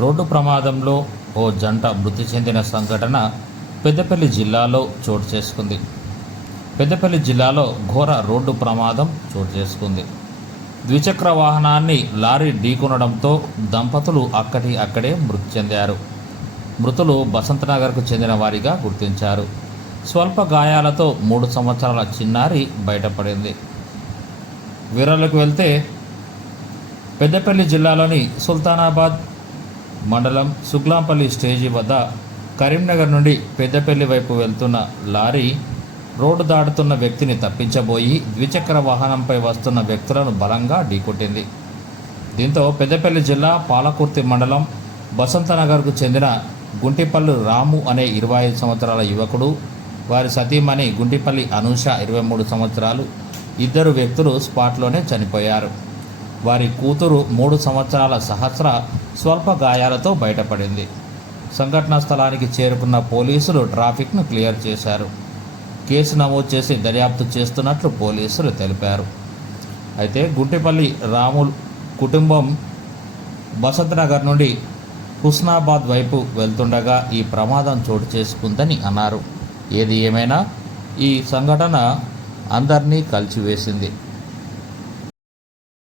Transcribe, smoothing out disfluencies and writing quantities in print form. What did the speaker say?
Road ప్రమాదంలో ఓ జంట మృతి చెందిన సంఘటన పెద్దపల్లి జిల్లాలో చోటు చేసుకుంది. పెద్దపల్లి జిల్లాలో ఘోర రోడ్డు ప్రమాదం చోటు చేసుకుంది. ద్విచక్ర వాహనాన్ని లారీ ఢీకొనడంతో దంపతులు అక్కడే మృతి చెందారు. మృతులు బసంతనగర్కు చెందిన వారిగా గుర్తించారు. స్వల్ప గాయాలతో 3 సంవత్సరాల చిన్నారి బయటపడింది. వివరాలకు వెళ్తే పెద్దపల్లి జిల్లాలోని సుల్తానాబాద్ మండలం సుగ్లాంపల్లి స్టేజీ వద్ద కరీంనగర్ నుండి పెద్దపల్లి వైపు వెళ్తున్న లారీ రోడ్డు దాటుతున్న వ్యక్తిని తప్పించబోయి ద్విచక్ర వాహనంపై వస్తున్న వ్యక్తులను బలంగా ఢీకొట్టింది. దీంతో పెద్దపల్లి జిల్లా పాలకుర్తి మండలం బసంతనగర్కు చెందిన గుంటిపల్లి రాము అనే 25 సంవత్సరాల యువకుడు, వారి సతీమణి గుంటిపల్లి అనూష 23 సంవత్సరాలు, ఇద్దరు వ్యక్తులు స్పాట్లోనే చనిపోయారు. వారి కూతురు 3 సంవత్సరాల సహస్ర స్వల్ప గాయాలతో బయటపడింది. సంఘటనా స్థలానికి చేరుకున్న పోలీసులు ట్రాఫిక్ను క్లియర్ చేశారు. కేసు నమోదు చేసి దర్యాప్తు చేస్తున్నట్లు పోలీసులు తెలిపారు. అయితే గుంటిపల్లి రాముల్ కుటుంబం బసంతనగర్ నుండి హుస్నాబాద్ వైపు వెళ్తుండగా ఈ ప్రమాదం చోటు చేసుకుందని అన్నారు. ఏది ఏమైనా ఈ సంఘటన అందరినీ కలిచివేసింది.